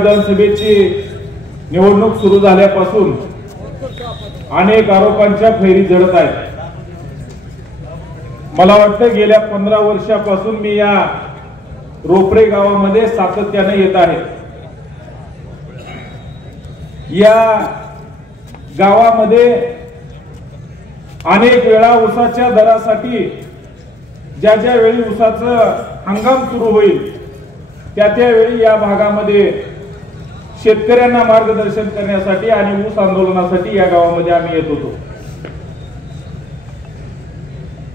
विधानसभेची निवडणूक सुरू झाल्यापासून अनेक आरोपांच्या फैरी झडत आहेत। मला वाटतं गेल्या 15 वर्षापासून मी या रोपडे गावामध्ये सातत्याने येत आहे। या गावामध्ये अनेक वेळा ऊसाच्या दरासाठी ज्या ज्या वेळी ऊसाचं हंगाम सुरू होईल त्या वेळी या भागामध्ये शेतकऱ्यांना मार्गदर्शन करण्यासाठी आणि ऊस आंदोलनासाठी या गावामध्ये आम्ही येत होतो।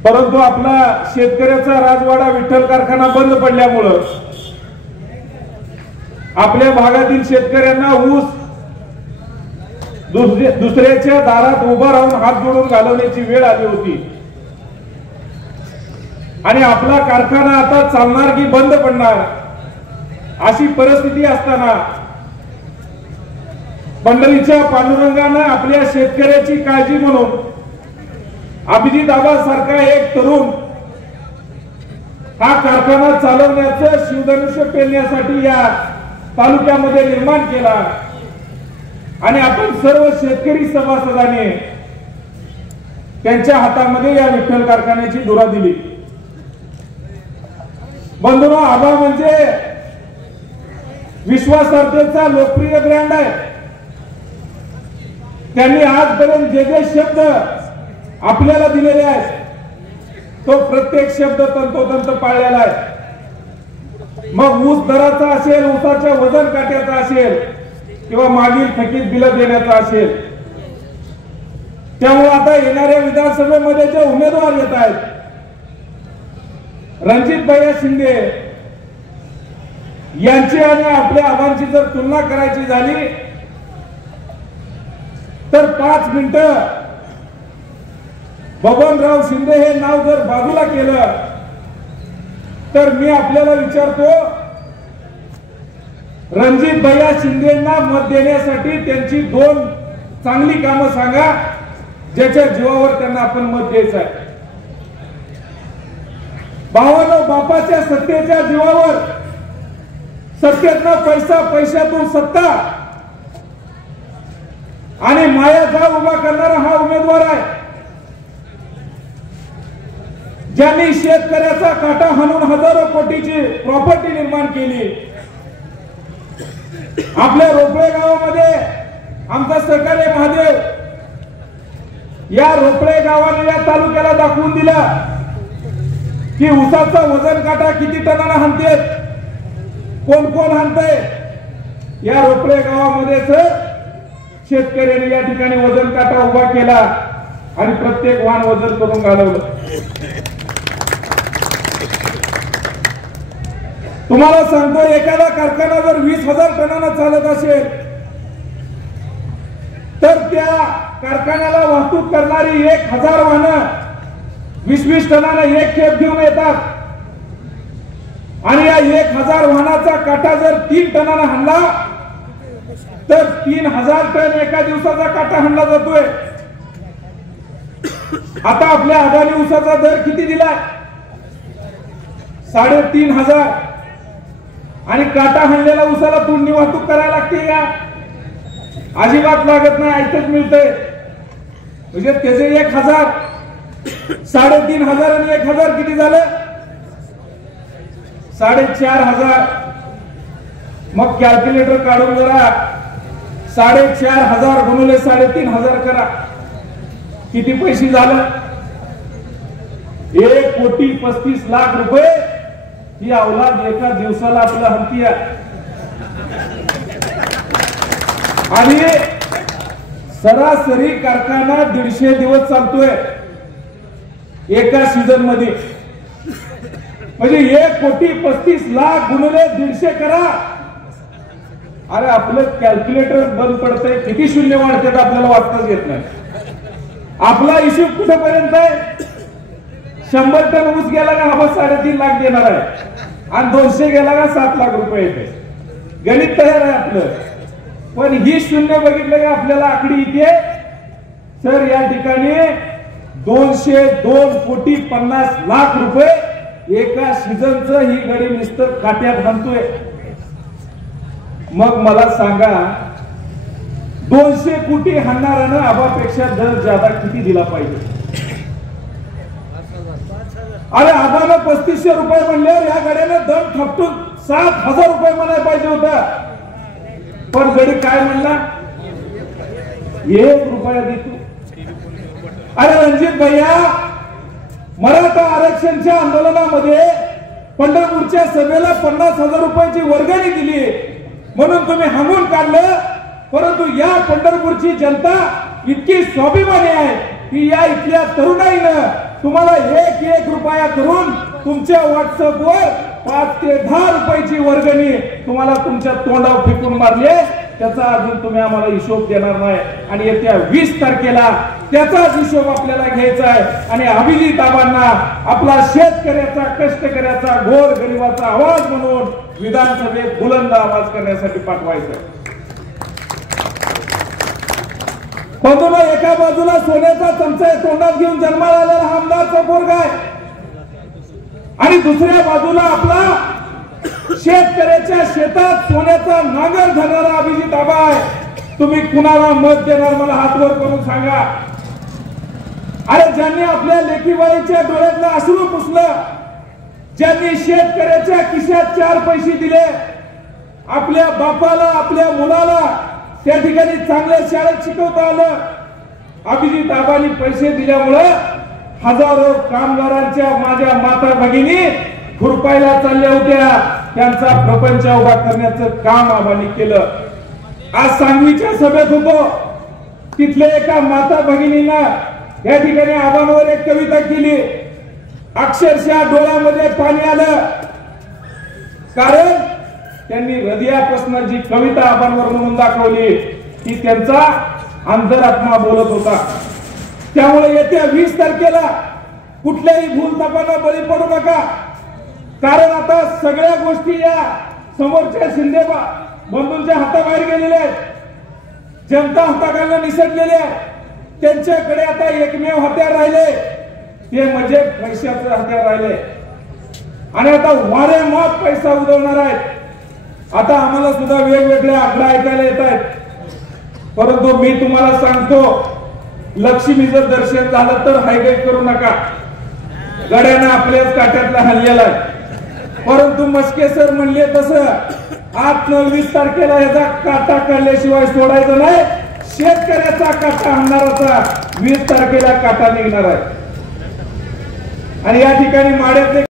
परंतु आपला शेतकऱ्याचा राजवाडा विठ्ठल कारखाना बंद पडल्यामुळे आपल्या भागातील शेतकऱ्यांना ऊस दुसऱ्याच्या दारात उभा राहून हात जोडून घालवण्याची वेळ आली होती आणि आपला कारखाना आता चालणार की बंद पडणार अशी परिस्थिती असताना पंढरीच्या पांडुरंगाने आपल्या शेतकऱ्याची काळजी म्हणून अभिजित आबा सारखा एक तरुण हा कारखाना चालवण्याचं शिवधनुष्य पेलण्यासाठी या तालुक्यामध्ये निर्माण केला आणि आपण सर्व शेतकरी सभासदांनी त्यांच्या हातामध्ये या विठ्ठल कारखान्याची धुरा दिली। बंधूंनो, आबा म्हणजे विश्वासार्हतेचा लोकप्रिय ब्रँड आहे। त्यांनी आजपर्यंत जे जे शब्द आपल्याला दिलेले आहेत तो प्रत्येक शब्द तंतोतंत पाळलेला आहे। मग ऊस दराचा असेल, ऊसाच्या वजन काट्याचा असेल किंवा मागील थकीत बिल देण्याचा असेल। त्यामुळे आता येणाऱ्या विधानसभेमध्ये जे उमेदवार येत आहेत, रणजित भैया शिंदे यांची आणि आपल्या आबांची जर तुलना करायची झाली तर 5 मिनिटं बबनराव शिंदे हे नाव जर बाजूला केलं तर मी आपल्याला विचारतो, रणजित भैया शिंदेंना मत देण्यासाठी त्यांची 2 चांगली कामं सांगा ज्याच्या जीवावर त्यांना आपण मत द्यायचं आहे। भावानो, बापाच्या सत्तेच्या जीवावर सत्तेतनं पैसा, पैशातून सत्ता आणि माया जाव उभा करणारा हा उमेदवार आहे। ज्यांनी शेतकऱ्याचा काटा हाणून हजारो कोटीची प्रॉपर्टी निर्माण केली। आपल्या रोपडे गावामध्ये आमचा सहकारी महादेव या रोपडे गावाने या तालुक्याला दाखवून दिला की ऊसाचा वजन काटा किती टनाला हाणते, कोण कोण हाणतंय। या रोपडे गावामध्ये सर शेतकऱ्यांनी या ठिकाणी वजन काटा उभा केला आणि प्रत्येक वाहन वजन करून घालवलं। तुम्हाला सांगतो, एखादा कारखाना जर 20,000 टनानं चालत असेल तर त्या कारखान्याला वाहतूक करणारी 1,000 वाहनं 20-20 टनानं एक खेप घेऊन येतात आणि या 1,000 वाहनाचा काटा जर 3 टनानं हाणला तर 3,000 टन एका दिवसाचा काटा हाणला जातोय। आता आपल्या अदानी ऊसाचा दर किती दिलाय? 3,500 आणि काटा हाणलेला ऊसाला तोंडणी वाहतूक करायला लागते का? अजिबात लागत नाही, ऐकच मिळतंय। म्हणजे त्याचे 1,000 3,500 आणि 1,000 किती झालं? 4,500। मग कॅल्क्युलेटर काढून जरा 4,500 गुणिले 3,500 करा, किती पैसे झालं? 1,35,00,000 रुपये ही अवलाद एका दिवसाला आपला हंती आहे। आणि सरासरी कारखाना 150 दिवस चालतोय एका सीझन मध्ये। म्हणजे 1,35,00,000 गुणिले 150 करा। अरे आपलं कॅल्क्युलेटर बंद पडतंय, किती शून्य वाढतात आपल्याला वाचताच येत नाही। आपला हिशोब कुठेपर्यंत आहे? 100 टन ऊस गेला का हा 3.5 लाख देणार आहे आणि 200 गेला का 7 लाख रुपये येते। गणित तयार आहे आपलं, पण ही शून्य बघितलं का आपल्याला आकडी येते। सर या ठिकाणी 202,50,00,000 रुपये एका सीझनचं ही गडी नुसतं खात्यात घालतोय। मग मला सांगा 200 कोटी हाणणाऱ्यानं आबापेक्षा दर ज्यादा किती दिला पाहिजे? अरे आबाला 3500 रुपये म्हणल्यावर या गाड्यानं दर थपटून 7000 रुपये म्हणायला पाहिजे होता. पण गडी काय म्हणला? 1 रुपया देतो. अरे रणजित भैया, मराठा आरक्षणच्या आंदोलनामध्ये पंढरपूरच्या सभेला 50,000 रुपयाची वर्गणी दिली म्हणून तुम्ही हाणून काढलं. परंतु या पंढरपूरची जनता इतकी स्वाभिमानी आहे की या इथल्या तरुणाईनं तुम्हाला 1 रुपया करून तुमच्या व्हॉट्सअपवर 5 ते 10 रुपयाची वर्गणी तुम्हाला तुमच्या तोंडावर फेकून मारली. त्याचा अजून तुम्ही आम्हाला हिशोब देणार नाही आणि येत्या 20 तारखेला त्याचाच हिशोब आपल्याला घ्यायचा आहे. आणि अभिजित आबांना आपला शेतकऱ्याचा, कष्टकऱ्याचा, गोर गरिबाचा आवाज म्हणून विधानसभेत बुलंद आवाज करण्यासाठी पाठवायचं. बंधूंनो, एका बाजूला सोन्याचा चमचा तोंडात घेऊन जन्माला आलेला आमदारचा पोरगा आहे आणि दुसऱ्या बाजूला आपला शेतकऱ्याच्या शेतात सोन्याचा नांगर धरणारा अभिजित आबा आहे. तुम्ही कुणाला मत देणार मला हातवर करून सांगा. अरे ज्यांनी आपल्या लेकीबाईच्या डोळ्यातलं अश्रू पुसलं, ज्यांनी शेतकऱ्याच्या खिशात 4 पैसे दिले, आपल्या बापाला, आपल्या मुलाला त्या ठिकाणी चांगल्या शाळेत शिकवता आलं, अभिजित आबांनी पैसे दिल्यामुळे हजारो कामगारांच्या माझ्या माता भगिनी खुरपायला चालल्या होत्या. त्यांचा प्रपंच उभा करण्याचं काम आबांनी केलं. आज सांगवीच्या सभेत होतो, तिथल्या एका माता भगिनीनं या ठिकाणी आबांवर एक कविता केली. अक्षरशः डोळ्यामध्ये पाणी आलं, कारण त्यांनी हृदयापासून जी कविता आबांवर म्हणून दाखवली ती त्यांचा अंतरात्मा बोलत होता. त्यामुळे येत्या 20 तारखेला कुठल्याही भूलथापांना बळी पडू नका, कारण आता सगळ्या गोष्टी या समोरच्या शिंदे बंधूंच्या हाताबाहेर गेलेल्या आहेत. जनता हाताखालनं निसटलेली आहे. त्यांच्याकडे आता एकमेव हत्यार राहिले ते म्हणजे पैशाचं हत्यार राहिले आणि आता वारेमाप पैसा उधळणार आहेत. आता आम्हाला सुद्धा वेगवेगळे आकडे ऐकायला येत आहेत, परंतु मी तुम्हाला सांगतो, लक्ष्मीचं दर्शन झालं तर हायगाई करू नका. गड्यानं आपल्याच काट्यातला हल्लेला आहे. परंतु मस्के सर म्हणले तसं 8-9-20 तारखेला याचा काटा काढल्याशिवाय सोडायचं नाही. शेतकऱ्याचा काटा आणणाराचा 20 तारखेला काटा निघणार आहे. आणि या ठिकाणी माड्यातले